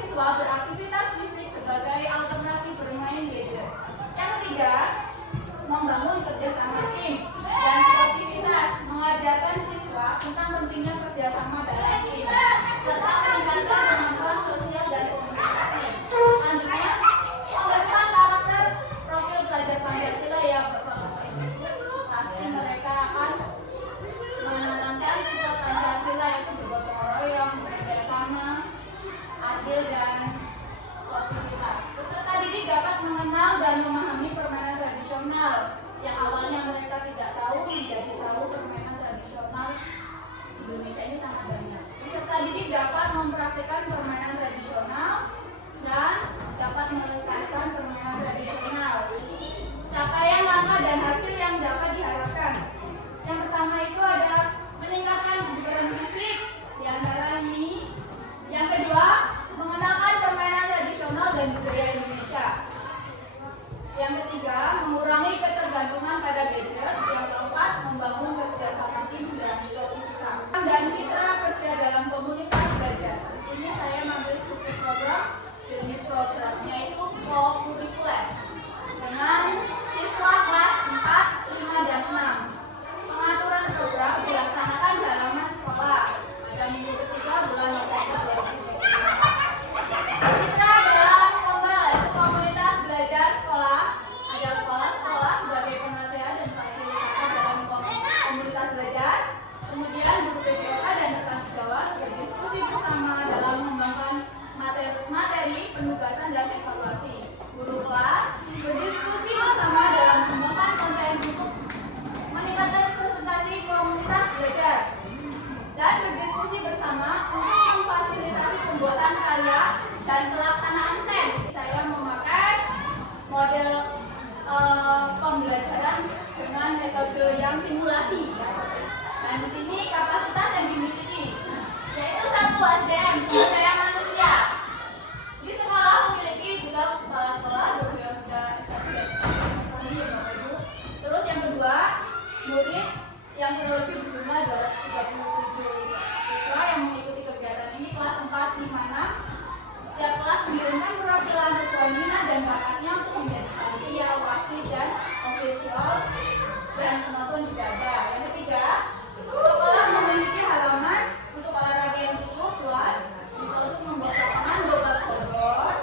siswa beraktivitas fisik sebagai alternatif bermain gadget. Yang ketiga, membangun kerjasama tim dan sportivitas, mengajarkan siswa tentang pentingnya kerjasama dalam tim, serta meningkatkan kemampuan sosial dan komunikasi. Selanjutnya, pembentukan karakter profil pelajar Pancasila ya Bapak-Bapak Ibu. Pasti mereka akan menanamkan sifat Pancasila yaitu bergotong royong, bekerjasama, adil dan sportivitas. Peserta didik dapat mengenal dan memahami permainan tradisional yang awalnya mereka tidak tahu menjadi tahu permainan tradisional Indonesia ini sangat banyak. Peserta didik dapat mempraktikkan permainan tradisional dan dapat melestarikan permainan tradisional. Capaian langkah dan hasil yang dapat diharapkan. Yang pertama itu ada meningkatkan kebugaran fisik di antara ini. Yang kedua, mengenalkan permainan tradisional dan budaya Indonesia. Yang ketiga, mengurangi ketergantungan pada gadget. Yang keempat, membangun kerjasama tim dan sportivitas. Dan mitra kerja dalam komunitas belajar. Di sini saya mengambil struktur program, jenis programnya itu co-kurikuler dengan siswa kelas 4, 5, dan 6. Pengaturan program dilaksanakan di halaman sekolah pada minggu ketiga bulan November 2020. Mitra dalam Kombel yaitu komunitas belajar sekolah. Ada kepala sekolah sebagai penasehat dan fasilitator dalam komunitas belajar. Kemudian guru PJK dan rekan sejawat berdiskusi bersama dalam mengembangkan materi penugasan dan evaluasi. Guru kelas berdiskusi bersama dalam mengembangkan konten untuk meningkatkan presentasi komunitas belajar dan berdiskusi bersama untuk memfasilitasi pembuatan karya dan pelaksanaan SEM. Saya memakai model pembelajaran dengan metode yang simulasi. Dan di sini kapasitas yang dimiliki yaitu 1 SDM, sumber daya manusia. Di sekolah memiliki juga kepala sekolah, guru yang sudah Terus yang kedua, murid yang kurang lebih berjumlah 237 siswa yang mengikuti kegiatan ini kelas 4, 5, 6. Setiap kelas mengirimkan perwakilan sesuai minat dan bakatnya untuk menjadi panitia, wasit, dan official dan penonton juga ada. Yang ketiga, sekolah memiliki halaman untuk olahraga yang cukup luas, bisa untuk membuat lapangan double outdoor.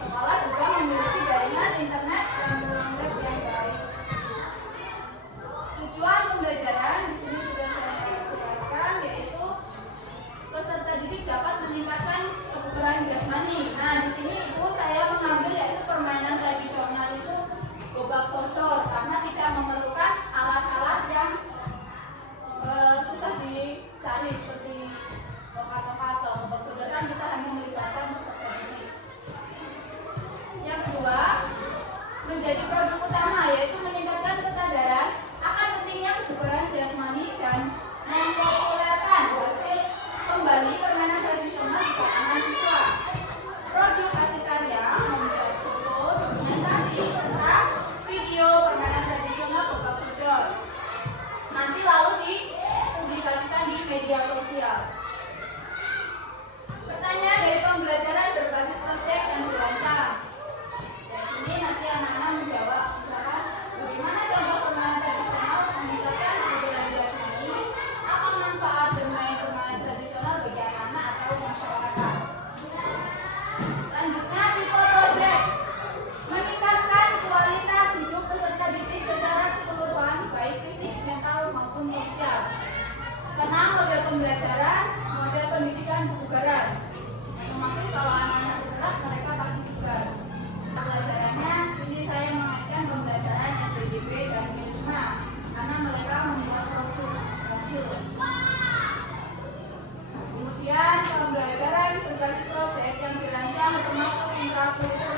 Sekolah juga memiliki jaringan internet dan web yang baik. Tujuan pembelajaran di sini sudah saya jelaskan, yaitu peserta didik dapat meningkatkan kebugaran jasmani. Nah, di sini Ibu saya mengambil yaitu permainan tradisional itu gobak sodor karena tidak memerlukan alat-alat yang susah dicari seperti tokat-tokat atau gobak sodor, kan kita hanya melibatkan peserta didik. Yang kedua, menjadi produk utama yaitu meningkatkan kesadaran akan pentingnya kebugaran jasmani dan mempopulerkan hasil kembali permainan tradisional di kalangan siswa. Produk hasil karya membuat foto, dokumentasi, serta video permainan tradisional gobak sodor. Nanti lalu dipublikasikan di media sosial. Pertanyaan dari pembelajaran berbasis proyek dan dirancang. Dari sini nanti anak-anak menjawab misalkan bagaimana contoh permainan tradisional meningkatkan kebugaran jasmani, apa manfaat bermain permainan tradisional bagi anak-anak atau masyarakat. Selanjutnya tipe proyek meningkatkan kualitas hidup peserta didik secara keseluruhan baik fisik, mental maupun sosial. Kenal model pembelajaran, model pendidikan kebugaran. Otomatis kalau anak-anak bergerak mereka pasti bugar. Pelajarannya sini saya mengaitkan pembelajaran SDGB dan P5 karena mereka membuat profil hasil. Kemudian pembelajaran berbasis proyek yang dirancang termasuk intrakurikuler